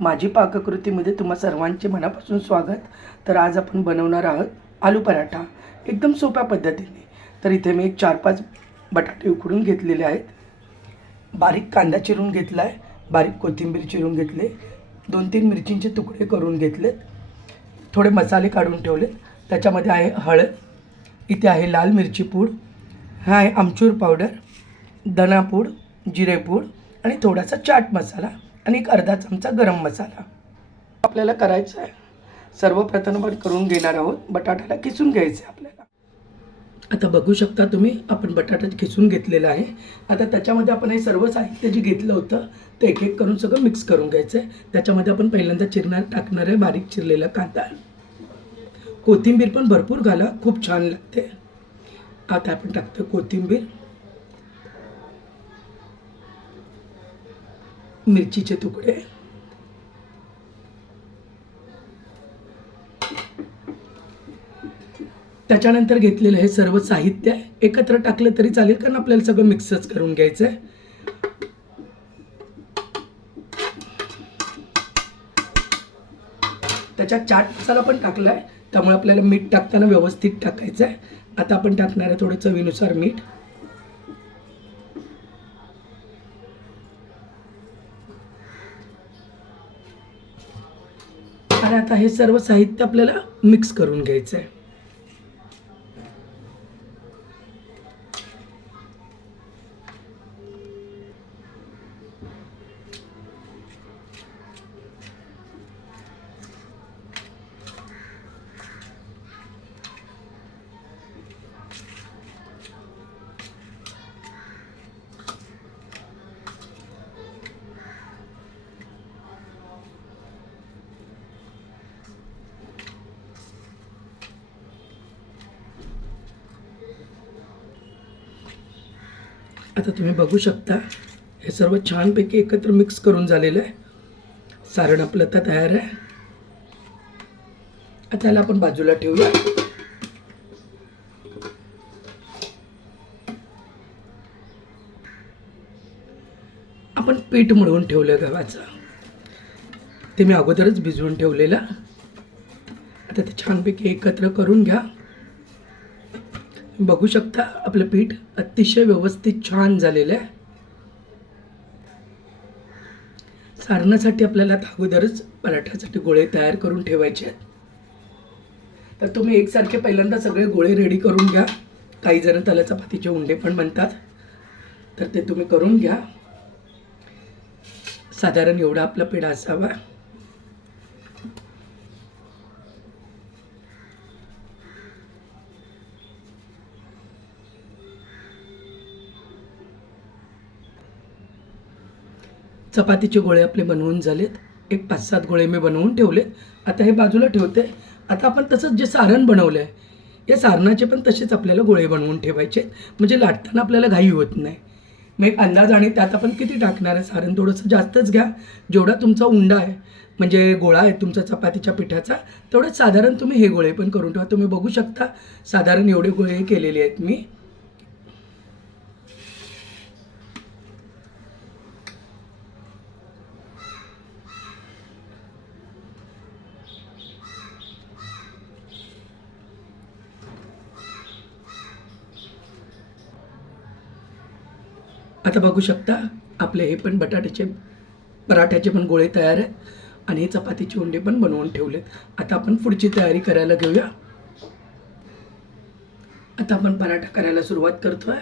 माझी पाककृतीमध्ये तुम्हा सर्वांचे मनापासून स्वागत. तर आज आपण बनवणार आहोत आलू पराठा एकदम सोप्या पद्धतीने. तर इथे मी एक 4-5 बटाटे उकडून घेतलेले आहेत, बारीक कांदा चिरून घेतला आहे, बारीक कोथिंबीर चिरून घेतले, 2-3 मिरचींचे तुकडे करून घेतलेत, थोडे मसाले काढून ठेवलेत. त्याच्यामध्ये आहे हळद, इथे आहे लाल मिरची पूड, हा आहे आमचूर पावडर, धनापूड, जिरेपूड आणि थोडासा चाट मसाला आणि एक अर्धा चमचा गरम मसाला. आपल्याला करायचं आहे, सर्वप्रथम आपण करून घेणार आहोत, बटाट्याला किसून घ्यायचं आहे आपल्याला. आता बघू शकता तुम्ही, आपण बटाटा किसून घेतलेला आहे. आता त्याच्यामध्ये आपण हे सर्व साहित्य जे घेतलं होतं ते एक एक करून सगळं मिक्स करून घ्यायचं आहे. त्याच्यामध्ये आपण पहिल्यांदा टाकणार आहे बारीक चिरलेला कांदा, कोथिंबीर पण भरपूर घाला, खूप छान लागते. आता आपण टाकतो कोथिंबीर, मिरचीचे तुकडे, त्याच्यानंतर घेतलेलं हे सर्व साहित्य एकत्र टाकलं तरी चालेल, कारण आपल्याला सगळं मिक्सच करून घ्यायचं आहे. त्याच्यात चाट मसाला पण टाकला आहे, त्यामुळे आपल्याला मीठ टाकताना व्यवस्थित टाकायचं आहे. आता आपण टाकणार आहे थोडं चवीनुसार मीठ. आणि आता हे सर्व साहित्य आपल्याला मिक्स करून घ्यायचं आहे. आता तुम्ही बघू शकता, हे सर्व छानपैकी एकत्र मिक्स करून झालेलं आहे. सारण आपलं आता तयार आहे. आता याला आपण बाजूला ठेवूया. आपण पीठ मळून ठेवलं गव्हाचं, ते मी अगोदरच भिजवून ठेवलेलं. आता ते छानपैकी एकत्र करून घ्या. बघू शकता आपलं पीठ अतिशय व्यवस्थित छान झालेलं आहे. सारणासाठी आपल्याला अगोदरच पराठ्यासाठी गोळे तयार करून ठेवायचे आहेत. तर तुम्ही एकसारखे पहिल्यांदा सगळे गोळे रेडी करून घ्या. काही जण त्याला चपातीचे उंडे पण म्हणतात, तर ते तुम्ही करून घ्या. साधारण एवढा आपला पेढा असावा. चपातीचे गोळे आपले बनवून झालेत. एक 5-7 गोळे मी बनवून ठेवलेत. आता हे बाजूला ठेवते. आता आपण तसंच जे सारण बनवलं आहे, या सारणाचे पण तसेच आपल्याला गोळे बनवून ठेवायचे, म्हणजे लाटताना आपल्याला घाई होत नाही. मग एक अंदाज, आणि त्यात आपण किती टाकणार आहे सारण, थोडंसं जास्तच घ्या. जेवढा तुमचा उंडा आहे, म्हणजे गोळा आहे तुमचा चपातीच्या पिठाचा, तेवढंच साधारण तुम्ही हे गोळे पण करून ठेवा. तुम्ही बघू शकता साधारण एवढे गोळे केलेले आहेत मी. आता बघू शकता आपले हे पण पराठ्याचे पण गोळे तयार आहेत आणि चपातीचे उंडे पण बनवून ठेवलेत. आता आपण पुढची तयारी करायला घेऊया. आता आपण पराठा करायला सुरुवात करतोय.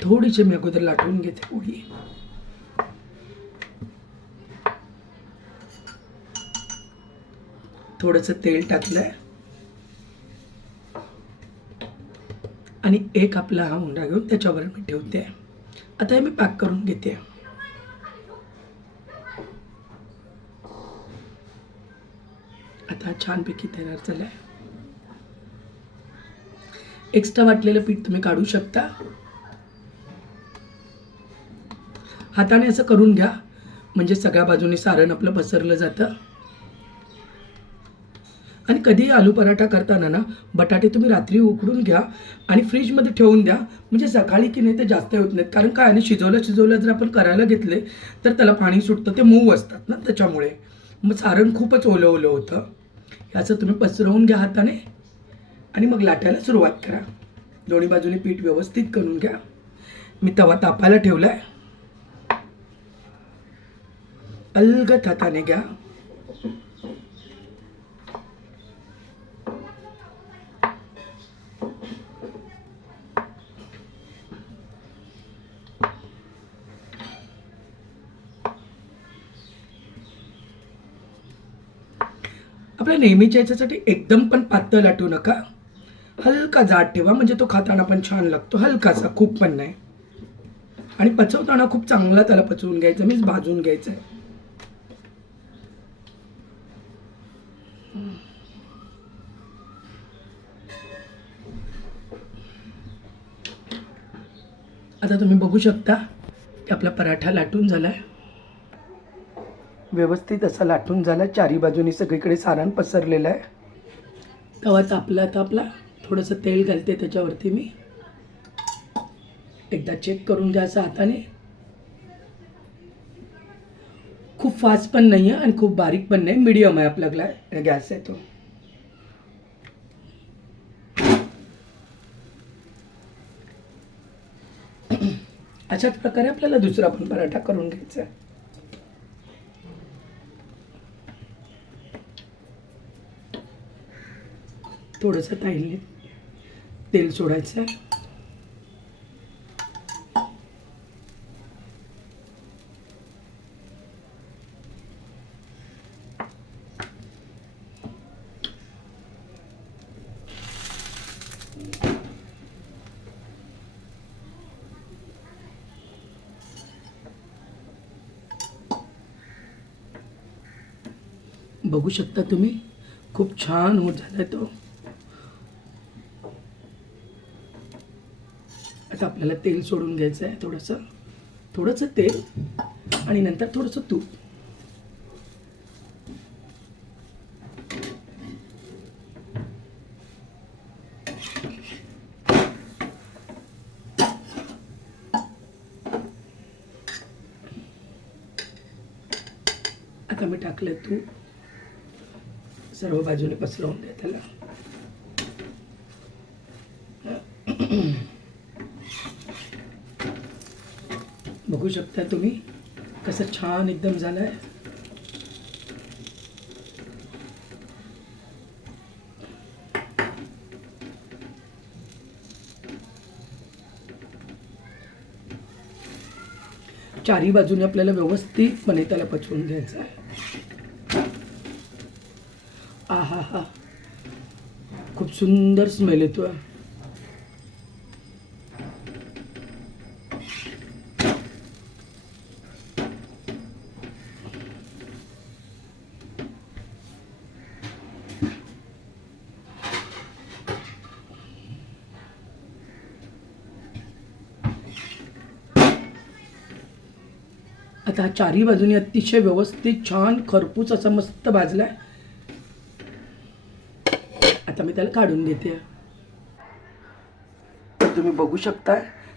थोडीशी मी अगोदर लाटून घेते पोळी. थोडंसं तेल टाकलंय आणि एक आपला हा उंडा घेऊन त्याच्यावर मी ठेवते. आता हे मी पॅक करून घेते. आता छानपैकी तयार झालाय. एक्स्ट्रा वाटलेलं पीठ तुम्ही काढू शकता. हाताने असं करून घ्या, म्हणजे सगळ्या बाजूने सारण आपलं पसरलं जातं. आणि कधी आलू पराठा करताना ना बटाटे तुम्ही रात्री उकडून घ्या आणि फ्रीजमध्ये ठेवून द्या, म्हणजे सकाळी की नाही ते जास्त होत नाहीत. कारण काय आणि शिजवलं जर आपण करायला घेतले तर त्याला पाणी सुटतं, ते मऊ असतात ना त्याच्यामुळे, मग सारण खूपच ओलं ओलं होतं. याचं तुम्ही पसरवून घ्या हाताने आणि मग लाटायला सुरुवात करा. दोन्ही बाजूने पीठ व्यवस्थित करून घ्या. मी तवा तापायला ठेवला आहे, अलगद हाताने घ्या. आपल्या नेहमीच्या याच्यासाठी एकदम पण पातळ लाटू नका, हलका जाड ठेवा, म्हणजे तो खाताना पण छान लागतो, हलकासा, खूप पण नाही. आणि पचवताना खूप चांगला त्याला पचवून घ्यायचं, मीच भाजून घ्यायचं आहे. आता तुम्ही बघू शकता की आपला पराठा लाटून झाला आहे, व्यवस्थित असा लाटून झाला आहे. चारी बाजूनी सगळीकडे सारण पसरलेलं आहे. तवा तापला तापला, थोडंसं तेल घालते त्याच्यावरती. मी एकदा चेक करून घ्या असं हाताने. खूप फास्ट पण नाही आहे आणि खूप बारीक पण नाही, मीडियम आहे आपला गॅस आहे तो. अशाच प्रकारे आपल्याला दुसरा पण पराठा करून घ्यायचा आहे. थोडंसं ताईने तेल सोडायचं आहे. बघू शकता तुम्ही, खूप छान होत झालाय तो. आता आपल्याला तेल सोडून घ्यायचं आहे, थोडंसं तेल आणि नंतर थोडंसं तूप. आता मी टाकलं तूप, सर्व बाजूने पसरवून द्या त्याला. बघू शकता तुम्ही कसं छान एकदम झालं आहे. चारी बाजूने आपल्याला व्यवस्थितपणे त्याला पचवून घ्यायचं आहे. आहा हा, खूप सुंदर स्मेल येतो. आता हा चारी बाजूने अतिशय व्यवस्थित छान खरपूस असा मस्त भाजलाय. आता मी त्याला काढून घेते. तर तुम्ही बघू शकता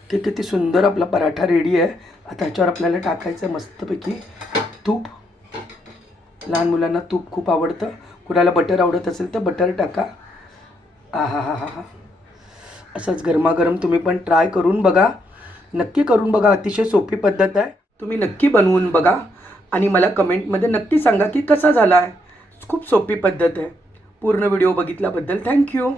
की किती सुंदर आपला पराठा रेडी आहे. आता ह्याच्यावर आपल्याला टाकायचं आहे मस्तपैकी तूप. लहान मुलांना तूप खूप आवडतं, कुणाला बटर आवडत असेल तर बटर टाका. आहा हा हा हा, असंच गरमागरम तुम्ही पण ट्राय करून बघा, नक्की करून बघा. अतिशय सोपी पद्धत आहे, तुम्ही नक्की बनवून बघा आणि मला कमेंटमध्ये नक्की सांगा की कसा झाला आहे. खूप सोपी पद्धत आहे. पूर्ण व्हिडिओ बघितल्याबद्दल थँक्यू.